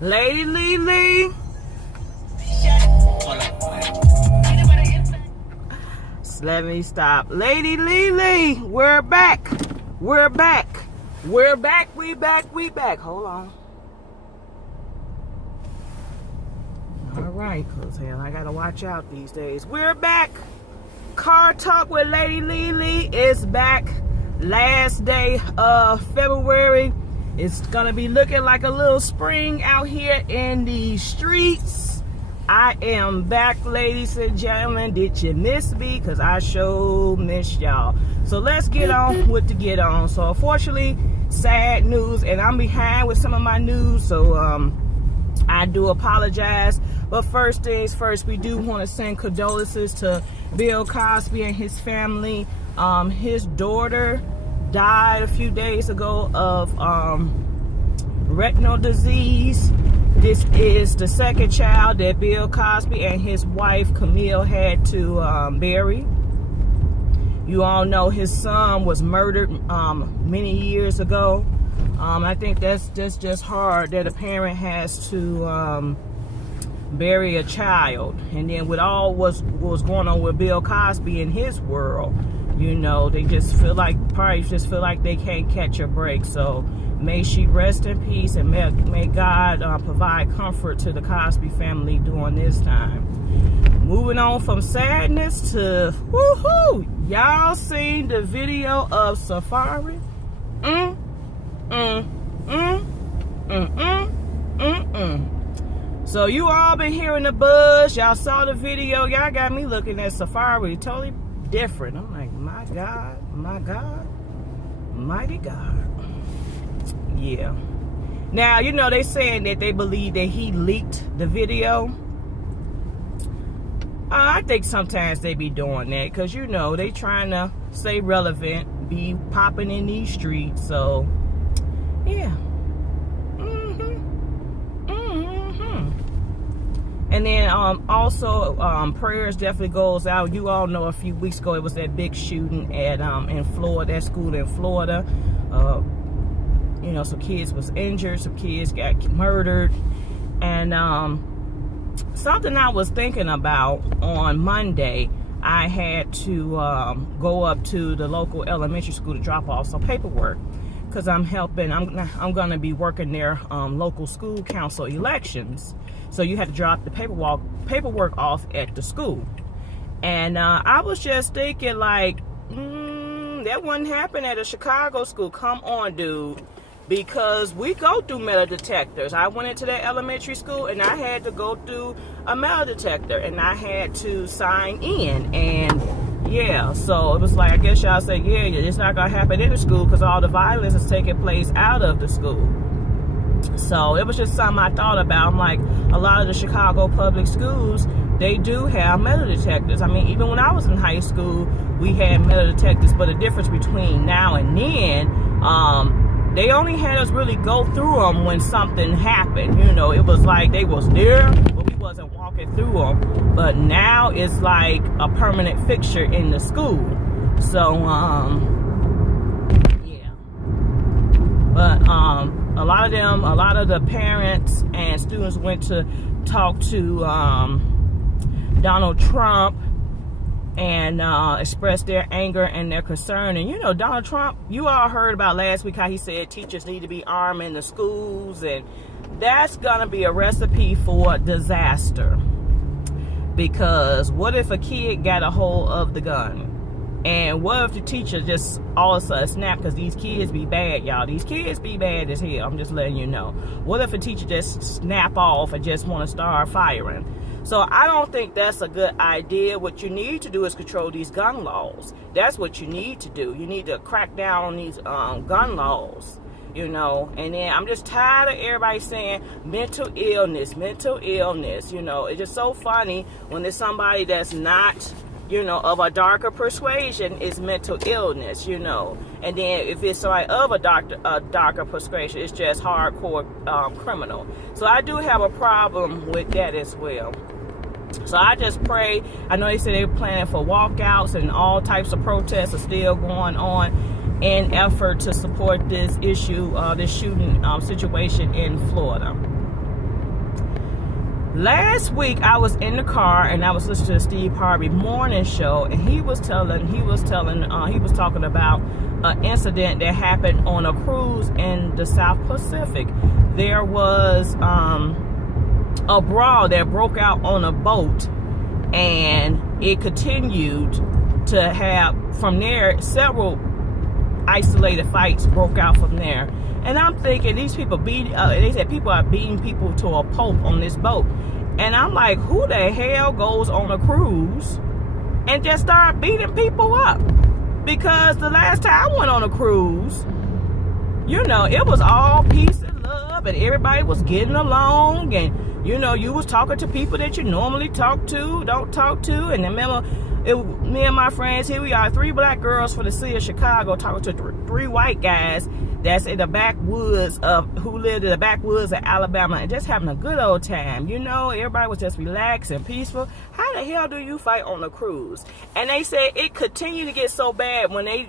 Lady LeLe. Let me stop. Lady LeLe, we're back. We're back. We're back. We back. Hold on. All right, cause hell, I gotta watch out these days. We're back. Car Talk with Lady LeLe is back. Last day of February. It's gonna be looking like a little spring out here in the streets. I am back, ladies and gentlemen. Did you miss me? Cause I sure missed y'all. So let's get on with the get on. So unfortunately, sad news, and I'm behind with some of my news. So I do apologize. But first things first, we do want to send condolences to Bill Cosby and his family. His daughter died a few days ago of retinal disease. This is the second child that Bill Cosby and his wife Camille had to bury. You all know his son was murdered many years ago. I think that's just hard that a parent has to bury a child, and then with all what was going on with Bill Cosby in his world, you know, they just feel like they can't catch a break. So may she rest in peace, and may God provide comfort to the Cosby family during this time. Moving on from sadness to woohoo! Y'all seen the video of Safari? So you all been hearing the buzz. Y'all saw the video. Y'all got me looking at Safari totally different. I'm like, my God, mighty God. Yeah. Now, you know, they saying that they believe that he leaked the video. I think sometimes they be doing that because, you know, they trying to stay relevant, be popping in these streets. So, yeah. And then also prayers definitely goes out. You all know a few weeks ago it was that big shooting at in Florida, that school in Florida. You know, some kids was injured, some kids got murdered. And something I was thinking about on Monday, I had to go up to the local elementary school to drop off some paperwork because I'm going to be working their local school council elections. So you had to drop the paperwork off at the school. And I was just thinking, like, that wouldn't happen at a Chicago school. Come on, dude. Because we go through metal detectors. I went into that elementary school and I had to go through a metal detector and I had to sign in. And yeah, so it was like, I guess y'all say, yeah, it's not going to happen in the school because all the violence is taking place out of the school. So it was just something I thought about. I'm like, a lot of the Chicago public schools, they do have metal detectors. I mean, even when I was in high school, we had metal detectors. But the difference between now and then, they only had us really go through them when something happened. You know, it was like they was there, but we wasn't walking through them. But now it's like a permanent fixture in the school. So, yeah. But a lot of the parents and students went to talk to Donald Trump and express their anger and their concern. And you know, Donald Trump, you all heard about last week how he said teachers need to be armed in the schools, and that's gonna be a recipe for disaster. Because what if a kid got a hold of the gun? And what if the teacher just all of a sudden snap? Because these kids be bad, y'all. These kids be bad as hell. I'm just letting you know. What if a teacher just snap off and just want to start firing? So I don't think that's a good idea. What you need to do is control these gun laws. That's what you need to do. You need to crack down on these gun laws, you know. And then I'm just tired of everybody saying mental illness. You know, it's just so funny when there's somebody that's not, you know, of a darker persuasion, it's mental illness, you know. And then if it's somebody of a darker persuasion, it's just hardcore criminal. So I do have a problem with that as well. So I just pray. I know they said they're planning for walkouts and all types of protests are still going on in effort to support this issue, this shooting situation in Florida. Last week I was in the car and I was listening to the Steve Harvey morning show, and he was talking about an incident that happened on a cruise in the South Pacific. There was a brawl that broke out on a boat, and it continued to have, from there, several isolated fights broke out from there. And I'm thinking, these people they said people are beating people to a pulp on this boat. And I'm like, who the hell goes on a cruise and just start beating people up? Because the last time I went on a cruise, you know, it was all peace and love, and everybody was getting along, and, you know, you was talking to people that you normally don't talk to. And remember, me and my friends, here we are, 3 black girls from the city of Chicago talking to 3 white guys that's in the backwoods who lived in the backwoods of Alabama, and just having a good old time. You know, everybody was just relaxed and peaceful. How the hell do you fight on a cruise? And they said it continued to get so bad when they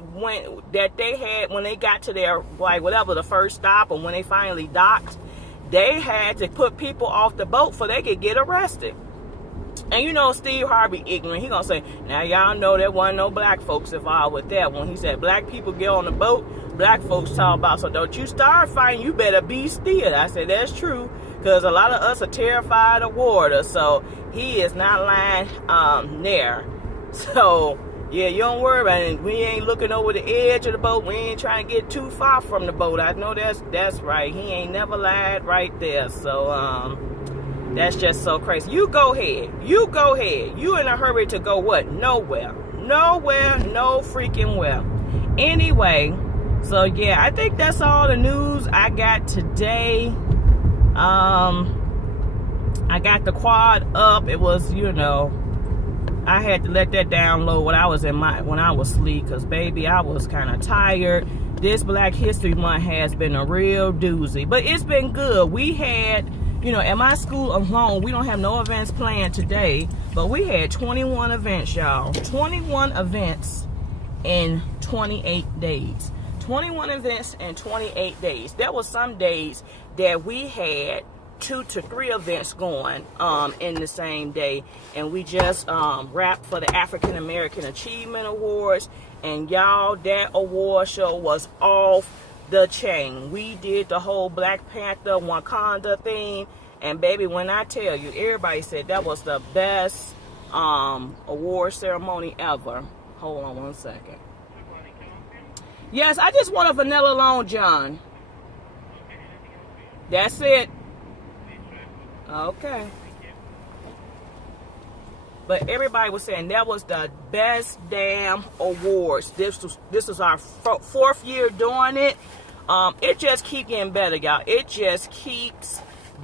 got to their, like, whatever, the first stop, or when they finally docked, they had to put people off the boat so they could get arrested. And you know, Steve Harvey ignorant. He gonna say, now y'all know there wasn't no black folks involved with that one. He said, black people get on the boat, black folks talk about, so don't you start fighting, you better be still. I said, that's true, because a lot of us are terrified of water. So he is not lying there. So yeah, you don't worry about it. We ain't looking over the edge of the boat. We ain't trying to get too far from the boat. I know that's right. He ain't never lied right there. So that's just so crazy. You go ahead. You in a hurry to go what? Nowhere, no freaking well. Anyway, so yeah, I think that's all the news I got today. I got the quad up. It was, you know, I had to let that download when I was asleep, because baby, I was kind of tired. This Black History Month has been a real doozy, but it's been good. We had, you know, at my school alone, we don't have no events planned today, but we had 21 events, y'all. 21 events in 28 days. 21 events in 28 days. There was some days that we had 2 to 3 events going in the same day, and we just wrapped for the African American Achievement Awards, and y'all, that award show was off the chain. We did the whole Black Panther Wakanda theme, and baby, when I tell you, everybody said that was the best award ceremony ever. Hold on one second. Yes, I just want a vanilla Long John. That's it. Okay. But everybody was saying that was the best damn awards. This is our 4th year doing it. It just keeps getting better, y'all. It just keeps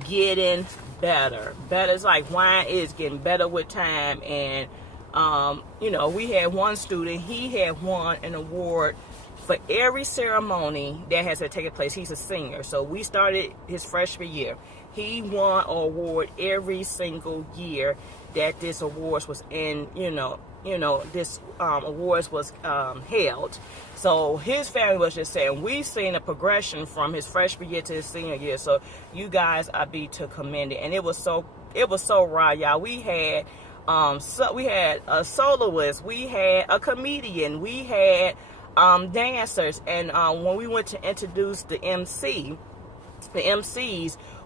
getting better. Better. It's like wine, is getting better with time. And you know, we had one student, he had won an award for every ceremony that has taken place. He's a senior, so we started his freshman year. He won an award every single year that this awards was in, this awards was held. So his family was just saying, we've seen a progression from his freshman year to his senior year. So you guys are be to commend it. And it was so raw, y'all. We had we had a soloist, we had a comedian, we had dancers, and when we went to introduce the MCs,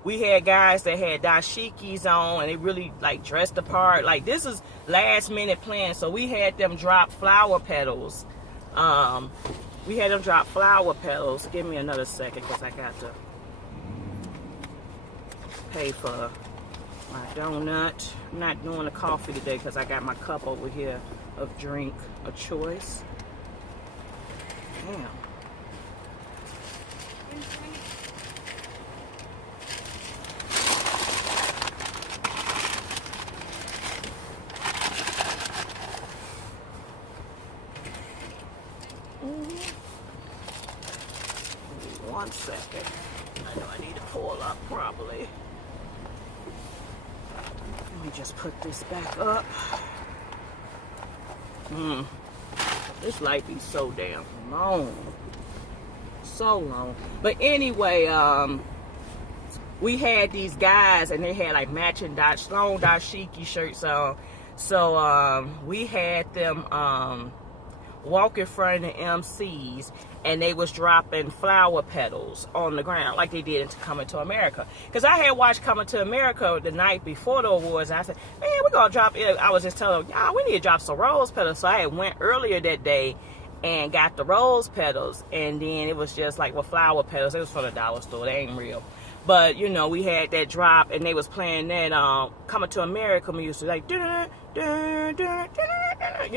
we had guys that had dashikis on, and they really like dressed the part. Like, this is last minute plan, so we had them drop flower petals. Give me another second, because I got to pay for my donut. I'm not doing the coffee today because I got my cup over here of drink of choice. Damn. One second. I know I need to pull up properly. Let me just put this back up. This light be so damn long. So long. But anyway, we had these guys, and they had like matching long dashiki shirts on. So we had them walk in front of the MCs, and they was dropping flower petals on the ground like they did in Coming to America. Because I had watched Coming to America the night before the awards, and I said, man, we're going to drop it. I was just telling them, y'all, we need to drop some rose petals. So I had went earlier that day and got the rose petals, and then it was just like with flower petals. It was from the dollar store. They ain't real. But, you know, we had that drop, and they was playing that Coming to America music, like, you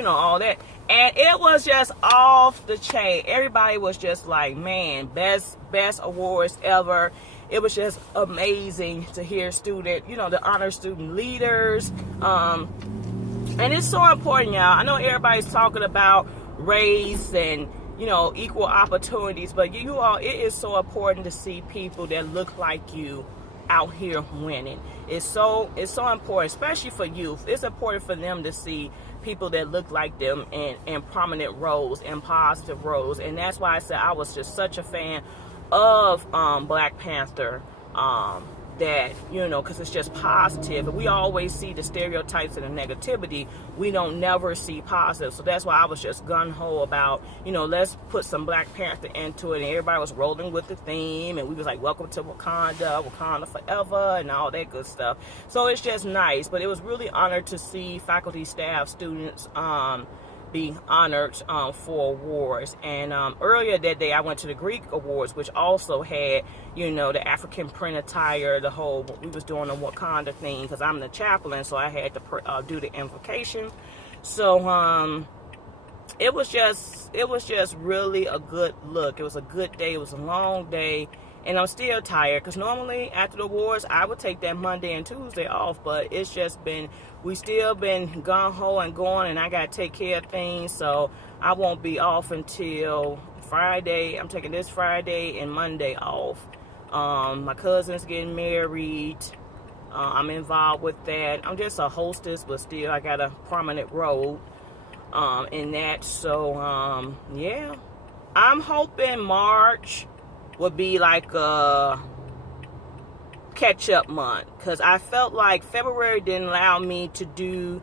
know, all that. And it was just off the chain. Everybody was just like, man, best awards ever. It was just amazing to hear student, you know, the honor student leaders. And it's so important, y'all. I know everybody's talking about race and, you know, equal opportunities, but you all, it is so important to see people that look like you out here winning. It's so important, especially for youth. It's important for them to see people that look like them in prominent roles, in positive roles. And that's why I said I was just such a fan of Black Panther, that, you know, because it's just positive. And we always see the stereotypes and the negativity. We don't never see positive. So that's why I was just gung-ho about, you know, let's put some Black Panther into it. And everybody was rolling with the theme, and we was like, welcome to Wakanda forever, and all that good stuff. So it's just nice. But it was really honored to see faculty, staff, students being honored for awards. And earlier that day I went to the Greek Awards, which also had, you know, the African print attire, the whole, we was doing the Wakanda thing, because I'm the chaplain, so I had to do the invocation. So it was just really a good look. It was a good day. It was a long day, and I'm still tired, because normally after the awards I would take that Monday and Tuesday off, but it's just been, we still been gung-ho and going, and I got to take care of things, so I won't be off until Friday. I'm taking this Friday and Monday off. My cousin's getting married. I'm involved with that. I'm just a hostess, but still I got a prominent role in that. So, yeah. I'm hoping March would be like a catch-up month, because I felt like February didn't allow me to do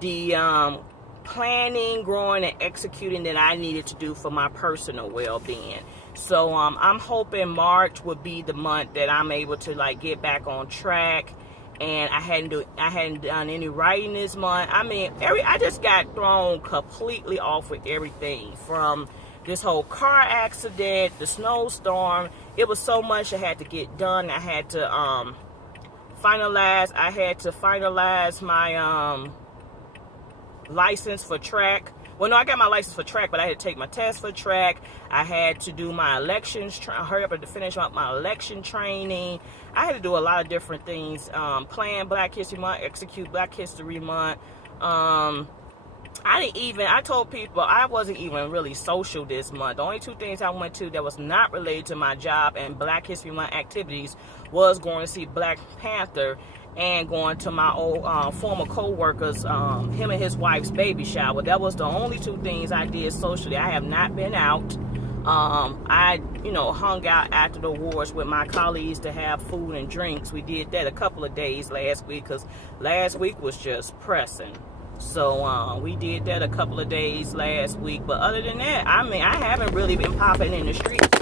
the planning, growing, and executing that I needed to do for my personal well-being. So I'm hoping March would be the month that I'm able to like get back on track. And I hadn't done any writing this month. I mean, I just got thrown completely off with everything, from this whole car accident, the snowstorm. It was so much I had to get done. I had to finalize my license for track. Well, no, I got my license for track, but I had to take my test for track. I had to do my elections, hurry up to finish up my election training. I had to do a lot of different things. Plan Black History Month, execute Black History Month. I told people I wasn't even really social this month. The only two things I went to that was not related to my job and Black History Month activities was going to see Black Panther and going to my old former co-worker's, him and his wife's baby shower. That was the only two things I did socially. I have not been out. I, hung out after the awards with my colleagues to have food and drinks. We did that a couple of days last week, because last week was just pressing. So we did that a couple of days last week. But other than that, I mean, I haven't really been popping in the streets